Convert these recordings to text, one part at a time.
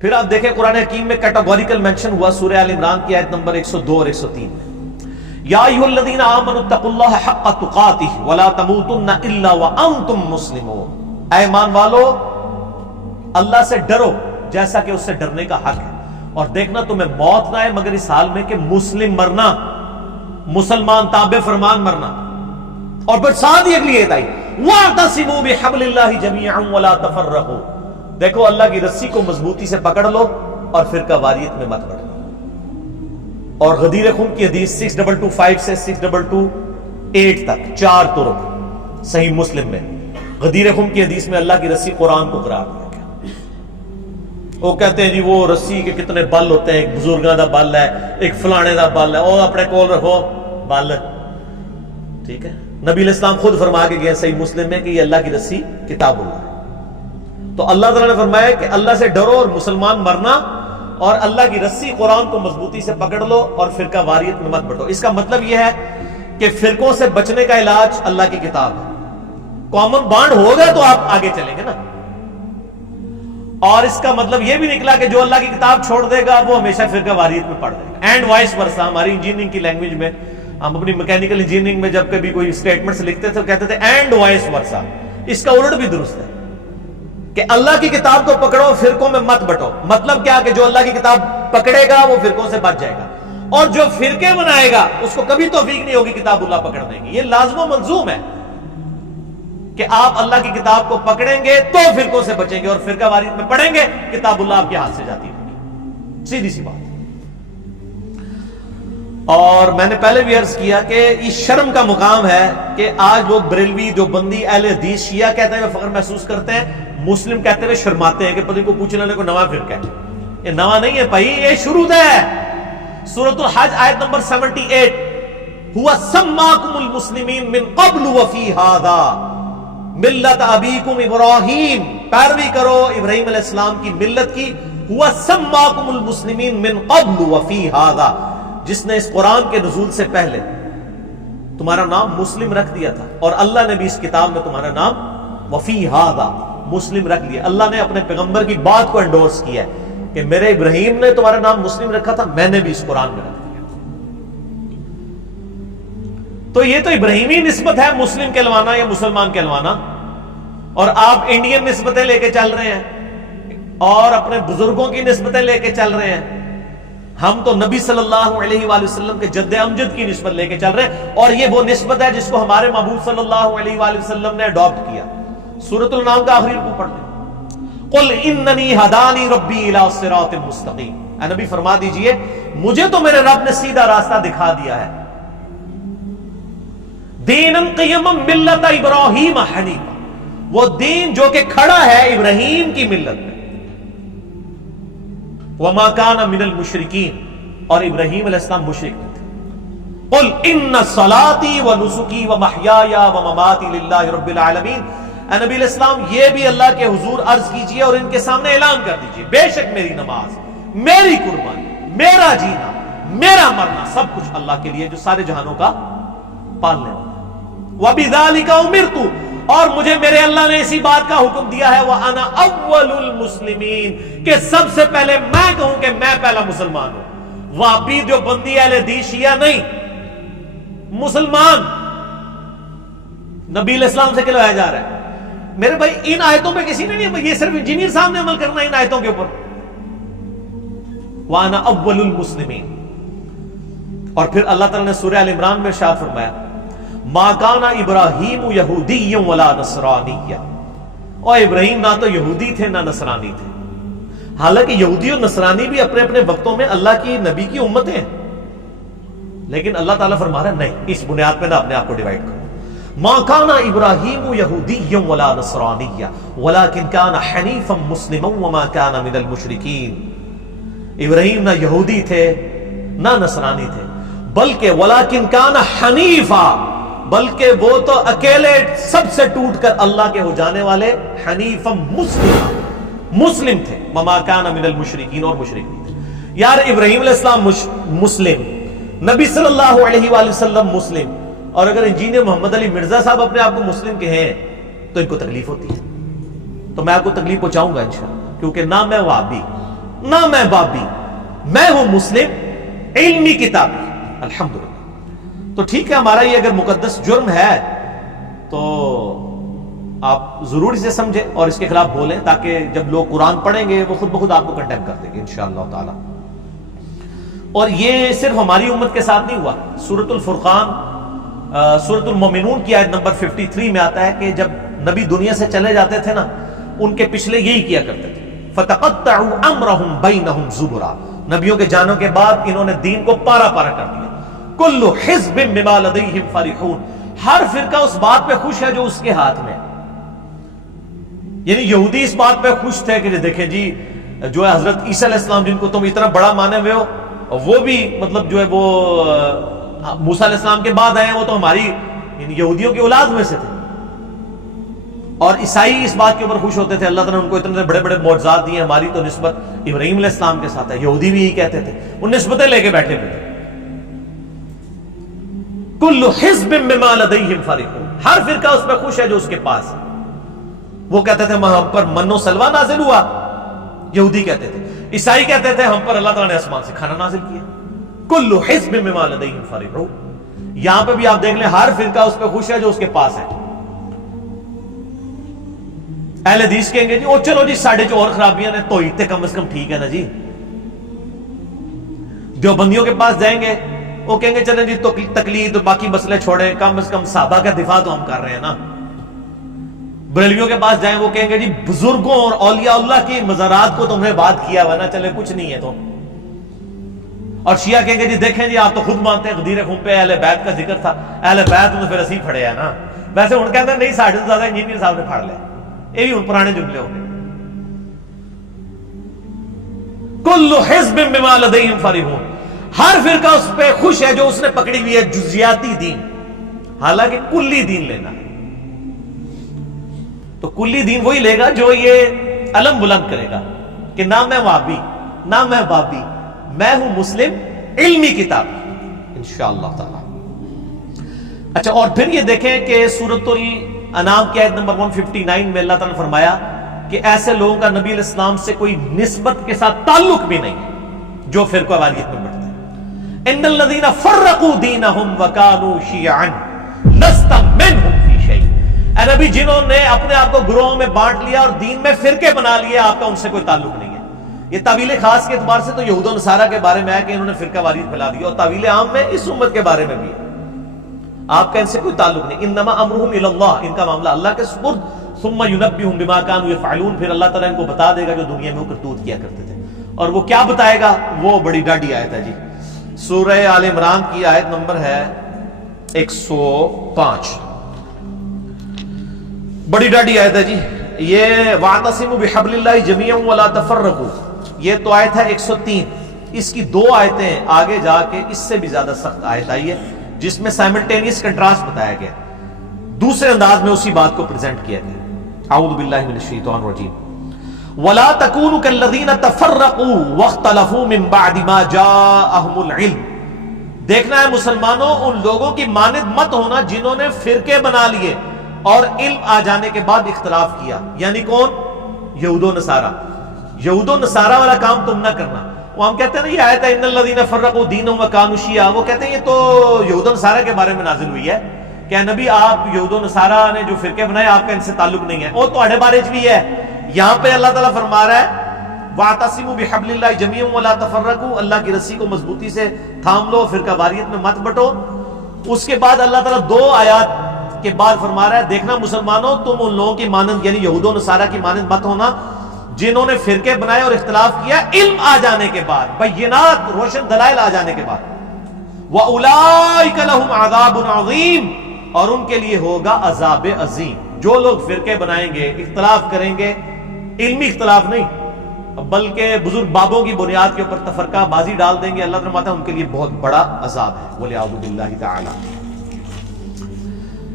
پھر آپ دیکھیں قرآن حکیم میں کیٹاگوریکل مینشن ہوا سورہ آل عمران کی آیت نمبر 102 اور 103 میں، یا ایھا الذین آمنوا اتقوا اللہ حق تقاتہ ولا تموتن الا وانتم مسلمون، اے ایمان والو اللہ سے ڈرو جیسا کہ اس سے ڈرنے کا حق ہے، اور دیکھنا تمہیں موت نہ آئے مگر اس حال میں کہ مسلم مرنا، مسلمان تابع فرمان مرنا۔ اور پھر ساتھ ہی اگلی ایت آئی واعتصموا بحبل اللہ جميعا ولا تفرقوا، دیکھو اللہ کی رسی کو مضبوطی سے پکڑ لو اور فرقہ واریت میں مت بڑھو۔ اور غدیر خم کی حدیث 6225 سے 6228 تک 4 طرق صحیح مسلم میں، غدیر خم کی حدیث میں اللہ کی رسی قرآن کو قرار دیا گیا۔ وہ کہتے ہیں جی وہ رسی کے کتنے بل ہوتے ہیں، ایک بزرگاں دا بل ہے، ایک فلانے دا بل ہے، وہ اپنے کول رکھو بل، ٹھیک ہے۔ نبی علیہ السلام خود فرما کے گئے صحیح مسلم میں کہ یہ اللہ کی رسی کتاب اللہ ہے۔ تو اللہ تعالیٰ نے فرمایا کہ اللہ سے ڈرو اور مسلمان مرنا، اور اللہ کی رسی قرآن کو مضبوطی سے پکڑ لو اور فرقہ واریت میں مت بٹو۔ اس کا مطلب یہ ہے کہ فرقوں سے بچنے کا علاج اللہ کی کتاب ہے۔ کامن بانڈ ہوگا تو آپ آگے چلیں گے نا، اور اس کا مطلب یہ بھی نکلا کہ جو اللہ کی کتاب چھوڑ دے گا وہ ہمیشہ فرقہ واریت میں پڑ جائے گا، اینڈ وائس ورسا۔ ہماری انجینئرنگ کی لینگویج میں، ہم اپنی میکینیکل انجینئرنگ میں جب کبھی کوئی اسٹیٹمنٹس لکھتے تھے کہتے تھے اینڈ وائس ورسا، اس کا الٹ بھی درست ہے کہ اللہ کی کتاب کو پکڑو فرقوں میں مت بٹو۔ مطلب کیا کہ جو اللہ کی کتاب پکڑے گا وہ فرقوں سے بچ جائے گا، اور جو فرقے بنائے گا اس کو کبھی توفیق نہیں ہوگی کتاب اللہ پکڑنے کی۔ یہ لازم و ملزوم ہے کہ آپ اللہ کی کتاب کو پکڑیں گے تو فرقوں سے بچیں گے، اور فرقہ واریت میں پڑھیں گے کتاب اللہ آپ کے ہاتھ سے جاتی رہے گی، سیدھی سی بات۔ اور میں نے پہلے بھی عرض کیا کہ یہ شرم کا مقام ہے کہ آج لوگ بریلوی، دیوبندی، اہل حدیث، شیعہ کہتے ہوئے فخر محسوس کرتے ہیں، مسلم کہتے ہوئے شرماتے ہیں کہ پتہ کو پوچھنے والے کو نواں فرقہ ہے۔ یہ نواں نہیں ہے بھائی، یہ شروع ہے۔ سورۃ الحج آیت نمبر 78، هو سماکم المسلمین من قبل وفی ھذا ملت ابیکم ابراہیم، پیروی کرو ابراہیم علیہ السلام کی ملت کی۔ هو سماکم المسلمین من قبل وفی ھذا، جس نے اس قرآن کے نزول سے پہلے تمہارا نام مسلم رکھ دیا تھا، اور اللہ نے بھی اس کتاب میں تمہارا نام وفی ھذا مسلم رکھ لیا۔ اللہ نے اپنے پیغمبر کی بات کو انڈورس کیا ہے کہ میرے ابراہیم نے تمہارا نام مسلم رکھا تھا، میں نے بھی اس قرآن میں رکھ دیا۔ تو یہ تو ابراہیمی نسبت ہے مسلم کہلوانا یا مسلمان کہلوانا، اور آپ انڈین نسبتیں لے کے چل رہے ہیں اور اپنے بزرگوں کی نسبتیں لے کے چل رہے ہیں۔ ہم تو نبی صلی اللہ علیہ وآلہ وسلم کے جد امجد کی نسبت لے کے چل رہے ہیں، اور یہ وہ نسبت ہے جس کو ہمارے محبوب صلی اللہ علیہ وآلہ وسلم نے اڈاپٹ کیا۔ سورۃ الانعام کا آخری رکوع پڑھ لیں، قل اننی ہدانی ربی الی صراط مستقیم، اے نبی فرما دیجئے مجھے تو میرے رب نے سیدھا راستہ دکھا دیا ہے، دینا قیما ملت ابراہیم حنیفا، وہ دین جو کہ کھڑا ہے ابراہیم کی ملت میں، وما کان من المشرکین، اور ابراہیم علیہ السلام مشرک نہیں تھے۔ قل ان صلاتی ونسکی ومحیای ومماتی للہ رب العالمین، اے نبی علیہ السلام یہ بھی اللہ کے حضور عرض کیجئے اور ان کے سامنے اعلان کر دیجئے، بے شک میری نماز، میری قربانی، میرا جینا، میرا مرنا سب کچھ اللہ کے لیے جو سارے جہانوں کا پالنے والا ہے۔ وَبِذَلِكَ أُمِرْتُ، اور مجھے میرے اللہ نے اسی بات کا حکم دیا ہے، وَأَنَا أَوَّلُ الْمُسْلِمِينَ، کہ سب سے پہلے میں کہوں کہ میں پہلا مسلمان ہوں۔ وہابی دیوبندی اہل حدیث شیعہ نہیں، مسلمان نبی علیہ السلام سے کہلوایا جا رہا ہے۔ میرے بھائی ان آیتوں پہ کسی نے نہیں، یہ صرف انجینئر صاحب نے عمل کرنا ہے ان آیتوں کے اوپر۔ وَأَنَا أَوَّلُ الْمُسْلِمِينَ، اور پھر اللہ تعالیٰ نے سورہ آل عمران میں ارشاد فرمایا مَا كَانَ إِبْرَاهِيمُ يَهُودِيًّا وَلَا نَصْرَانِيًّا، اور ابراہیم نہ تو یہودی تھے نہ نصرانی تھے، حالانکہ یہودی اور نصرانی بھی اپنے اپنے وقتوں میں اللہ کی نبی کی امتیں ہیں، لیکن اللہ تعالیٰ فرما رہا ہے نہیں، اس بنیاد پہ نہ اپنے آپ کو ڈیوائیڈ کرو۔ مَا كَانَ إِبْرَاهِيمُ يَهُودِيًّا وَلَا نَصْرَانِيًّا وَلَكِنْ كَانَ حَنِيفًا مُسْلِمًا وَمَا كَانَ مِنَ الْمُشْرِكِينَ، ابراہیم نہ یہودی تھے نہ نصرانی تھے، بلکہ وَلَكِنْ كَانَ حَنِيفًا، بلکہ وہ تو اکیلے سب سے ٹوٹ کر اللہ کے ہو جانے والے حنیفا مسلم تھے، وما کان من المشرکین، اور مشرک نہیں تھے۔ یار ابراہیم علیہ السلام مسلم، نبی صلی اللہ علیہ وآلہ وسلم مسلم، اور اگر انجینئر محمد علی مرزا صاحب اپنے آپ کو مسلم کہیں تو ان کو تکلیف ہوتی ہے، تو میں آپ کو تکلیف پہنچاؤں گا انشاءاللہ، کیونکہ نہ میں وہابی نہ میں بابی، میں ہوں مسلم علمی کتابی۔ الحمدللہ۔ تو ٹھیک ہے، ہمارا یہ اگر مقدس جرم ہے تو آپ ضرور اسے سمجھیں اور اس کے خلاف بولیں، تاکہ جب لوگ قرآن پڑھیں گے وہ خود بخود آپ کو کنڈیم کر دیں گے انشاءاللہ تعالی۔ اور یہ صرف ہماری امت کے ساتھ نہیں ہوا۔ سورۃ الفرقان سورۃ المومنون کی آیت نمبر 53 میں آتا ہے کہ جب نبی دنیا سے چلے جاتے تھے نا، ان کے پچھلے یہی کیا کرتے تھے، فَتَقَطَّعُوا أَمْرَهُمْ بَيْنَهُمْ زُبُرًا، نبیوں کے جانوں کے بعد انہوں نے دین کو پارا پارا کر دیا۔ كُلُّ حِزْبٍ بِمَا لَدَيْهِمْ فَرِحُونَ، ہر فرقہ اس بات پہ خوش ہے جو اس کے ہاتھ میں۔ یعنی یہودی اس بات پہ خوش تھے کہ دیکھیں جی جو ہے حضرت عیسیٰ علیہ السلام جن کو تم اتنا بڑا مانے ہوئے ہو، وہ بھی مطلب جو ہے وہ موسیٰ علیہ السلام کے بعد آئے ہیں، وہ تو ہماری یعنی یہودیوں کی اولاد میں سے تھے۔ اور عیسائی اس بات کے اوپر خوش ہوتے تھے، اللہ تعالیٰ نے ان کو اتنے بڑے بڑے معجزات دیے، ہماری تو نسبت ابراہیم علیہ السلام کے ساتھ ہے۔ یہودی بھی یہی کہتے تھے، وہ نسبتیں لے کے بیٹھے ہوئے تھے۔ کل حزب بما لدیہم فرحون، ہر فرقہ اس پہ خوش ہے جو اس کے پاس ہے۔ وہ کہتے تھے ہم پر من و سلوہ نازل ہوا، یہودی کہتے تھے۔ عیسائی کہتے تھے ہم پر اللہ تعالیٰ نے آسمان سے کھانا نازل کیا۔ کل حزب بما لدیہم فرحون، یہاں پہ بھی آپ دیکھ لیں ہر فرقہ اس پہ خوش ہے جو اس کے پاس ہے۔ اہل حدیث کہیں گے جی او چلو جی ساڑھے جو اور خرابیاں نے توحید تے کم از کم ٹھیک ہے نا جی۔ دیوبندیوں کے پاس جائیں گے وہ کہیں گے چلیں جی تقلید باقی مسئلے چھوڑیں، کم از کم صحابہ کا دفاع تو ہم کر رہے ہیں نا۔ بریلویوں کے پاس جائیں وہ کہیں گے جی بزرگوں اور اولیاء اللہ کی مزارات کو تم نے بات کیا ہوا نا، چلے کچھ نہیں ہے تو۔ اور شیعہ کہیں گے جی دیکھیں جی آپ تو خود مانتے ہیں غدیر خون پہ اہل بیت کا ذکر تھا، اہل بیت تو پھر اسی پھڑے ہیں نا۔ ویسے ان کہتے ہیں نہیں ساڑھے سے زیادہ انجینئر صاحب نے پھاڑ لے، یہ بھی ان پرانے جملے ہو گئے۔ کل حزب بما لدیہم فرحون، ہر فرقہ اس پہ خوش ہے جو اس نے پکڑی ہوئی ہے جزیاتی دین، حالانکہ کلی دین لینا ہے۔ تو کلی دین وہی لے گا جو یہ علم بلند کرے گا کہ نہ میں وہابی نہ میں بابی، میں ہوں مسلم علمی کتاب انشاءاللہ تعالی۔ اچھا، اور پھر یہ دیکھیں کہ سورۃ الانعام کی آیت نمبر 159 میں اللہ تعالیٰ نے فرمایا کہ ایسے لوگوں کا نبی علیہ السلام سے کوئی نسبت کے ساتھ تعلق بھی نہیں ہے جو فرقہ واریت میں بڑھتے ہیں۔ ان الذین فرقوا دینہم وکانوا شیعا لست منہم فی شیء، اے نبی جنہوں نے اپنے آپ کو گروہوں میں بانٹ لیا اور دین میں فرقے بنا لیے، آپ کا ان سے کوئی تعلق نہیں ہے۔ یہ تعویل خاص کے اعتبار سے تو یہود و نصارہ کے بارے میں ہے کہ انہوں نے فرقہ واریت پھیلا دی، اور تعویل عام میں اس امت کے بارے میں بھی ہے، آپ کا ان سے کوئی تعلق نہیں۔ انما امرهم الی اللہ، ان کا معاملہ اللہ کے سپرد، ثم ینبئهم بما كانوا يفعلون، پھر اللہ تعالیٰ ان کو بتا دے گا جو دنیا میں وہ کرتوت کیا کرتے تھے۔ اور وہ کیا بتائے گا؟ وہ بڑی ڈاڈی آیت ہے جی، سورہ آل عمران کی آیت نمبر ہے 105، بڑی ڈاڈی آیت ہے جی یہ، وَاعْتَصِمُوا بِحَبْلِ اللَّهِ جَمِيعًا وَلَا تَفَرَّقُوا، یہ تو آیت ہے 103۔ اس کی دو آیتیں آگے جا کے اس سے بھی زیادہ سخت آیت آئی ہے جس میں سائملٹینیس کنٹراسٹ بتایا گیا، دوسرے انداز میں اسی بات کو پریزنٹ کیا گیا۔ اعوذ باللہ من الشیطان الرجیم، وَلَا تَكُونُوا كَالَّذِينَ تَفَرَّقُوا وَاخْتَلَفُوا مِن بَعْدِ مَا جَاءَهُمُ الْعِلْمُ، دیکھنا ہے مسلمانوں ان لوگوں کی مانند مت ہونا جنہوں نے فرقے بنا لیے اور علم آ جانے کے بعد اختلاف کیا۔ یعنی کون؟ یہود و نصارہ۔ یہود و نصارہ والا کام تم نہ کرنا۔ وہ ہم کہتے ہیں نا یہ آیت ہے ان الذین فرقوا دینہم وکانوا شیعا، وہ کہتے ہیں یہ تو یہود و نصارہ کے بارے میں نازل ہوئی ہے کہ نبی آپ یہود و نصارہ نے جو فرقے بنائے آپ کا ان سے تعلق نہیں ہے، وہ تو اڑے بارے بھی ہے۔ یہاں پہ اللہ تعالیٰ فرما رہا ہے وَاعْتَصِمُوا بِحَبْلِ اللَّهِ جَمِيعًا وَلَا تَفَرَّقُوا، اللہ کی رسی کو مضبوطی سے تھام لو، فرقہ واریت میں مت بٹو۔ اس کے بعد اللہ تعالیٰ دو آیات کے بعد فرما رہا ہے دیکھنا مسلمانوں تم ان لوگوں کی مانند یعنی یہود و نصارہ کی مانند مت ہونا جنہوں نے فرقے بنائے اور اختلاف کیا علم آ جانے کے بعد، بینات روشن دلائل آ جانے کے بعد۔ وَأُولَئِكَ لَهُمْ عَذَابٌ عَظِيمٌ، اور ان کے لیے ہوگا عذاب عظیم۔ جو لوگ فرقے بنائیں گے، اختلاف کریں گے، علمی اختلاف نہیں بلکہ بزرگ بابوں کی بنیاد کے اوپر تفرقہ بازی ڈال دیں گے، اللہ فرماتا ہے ان کے لیے بہت بڑا عذاب ہے۔ وَلِعَوْذُ بِاللَّهِ تَعَالَى۔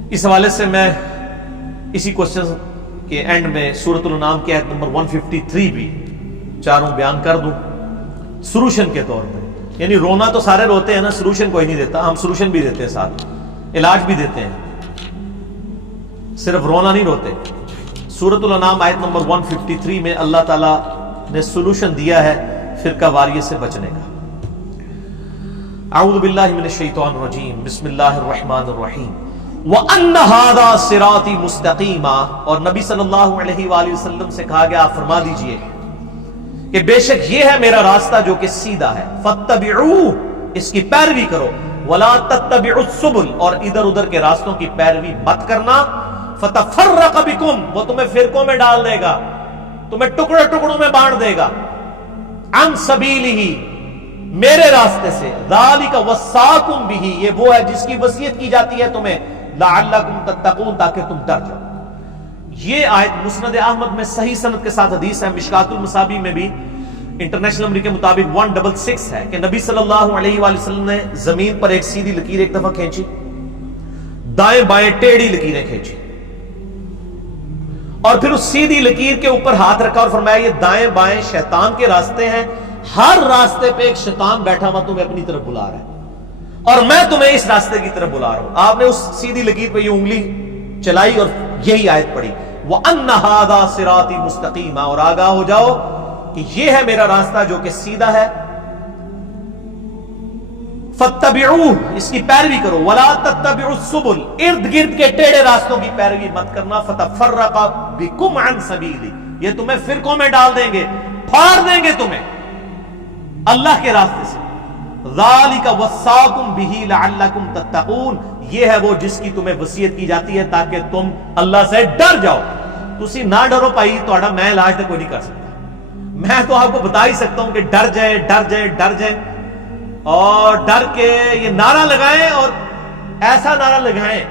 اس حوالے سے میں اسی کوشچن کے اینڈ میں سورۃ الانعام کی آیت نمبر 153 بھی چاروں بیان کر دوں سلوشن کے طور پہ۔ یعنی رونا تو سارے روتے ہیں نا، سلوشن کوئی نہیں دیتا، ہم سلوشن بھی دیتے ہیں، ساتھ علاج بھی دیتے ہیں، صرف رونا نہیں روتے۔ سورۃ الانعام آیت نمبر 153 میں اللہ تعالیٰ نے سلوشن دیا ہے فرقہ واریت سے بچنے کا۔ اعوذ باللہ من الشیطان الرجیم، بسم اللہ الرحمن الرحیم۔ وَأَنَّ هَذَا صِرَاطِي مُسْتَقِيمًا، اور نبی صلی اللہ علیہ وآلہ وسلم سے کہا گیا آپ فرما دیجئے کہ بے شک یہ ہے میرا راستہ جو کہ سیدھا ہے، فَاتَّبِعُوهُ، اس کی پیروی کرو، وَلَا تَتَّبِعُوا السُّبُلَ، اور ادھر ادھر کے راستوں کی پیروی مت کرنا، فَتَفَرَّقَ بِكُمْ، وہ تمہیں فرقوں میں ڈال دے گا، تمہیں ٹکڑوں ٹکڑوں میں بانٹ دے گا، عن سبیلہ، میرے راستے سے، ذالک وصاکم بہ، یہ وہ ہے جس کی وصیت کی جاتی ہے تمہیں، لعلکم تتقون، تاکہ تم ڈر جاؤ۔ یہ آیت مسند احمد میں صحیح سند کے ساتھ حدیث ہے، مشکات المصابیح میں بھی انٹرنیشنل نمبر کے مطابق 166 ہے کہ نبی صلی اللہ علیہ وآلہ وسلم نے زمین پر ایک سیدھی لکیر ایک دفعہ کھینچی، دائیں بائیں ٹیڑھی لکیریں کھینچی، اور پھر اس سیدھی لکیر کے اوپر ہاتھ رکھا اور فرمایا یہ دائیں بائیں شیطان کے راستے ہیں، ہر راستے پہ ایک شیطان بیٹھا ہوا تمہیں اپنی طرف بلا رہا ہے، اور میں تمہیں اس راستے کی طرف بلا رہا ہوں۔ آپ نے اس سیدھی لکیر پہ یہ انگلی چلائی اور یہی آیت پڑھی، وَأَنَّ هَذَا صِرَاطِي مُسْتَقِيمًا، اور آگاہ ہو جاؤ کہ یہ ہے میرا راستہ جو کہ سیدھا ہے، فَاتَّبِعُوهُ، اس کی پیروی کرو، وَلَا تَتَّبِعُوا السُّبُلَ، ارد گرد کے ٹیڑھے راستوں کی پیروی مت کرنا، فَتَفَرَّقَ بِكُمْ عَنْ سَبِيلِهِ، یہ تمہیں فرقوں میں ڈال دیں گے، پھاڑ دیں گے تمہیں اللہ کے راستے سے، ذَلِكَ وَصَّاكُمْ بِهِ لَعَلَّكُمْ تَتَّقُونَ، یہ ہے وہ جس کی تمہیں وصیت کی جاتی ہے تاکہ تم اللہ سے ڈر جاؤ۔ تسی نہ ڈرو پائی، تہاڈا میں علاج تو کوئی نہیں کر سکتا، میں تو آپ کو بتا ہی سکتا ہوں کہ ڈر جائیں ڈر جائیں ڈر جائیں، اور ڈر کے یہ نعرہ لگائیں، اور ایسا نعرہ لگائیں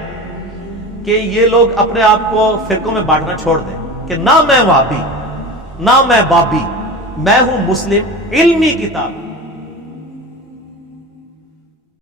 کہ یہ لوگ اپنے آپ کو فرقوں میں بانٹنا چھوڑ دیں کہ نہ میں وہابی، نہ میں بابی، میں ہوں مسلم، علمی کتاب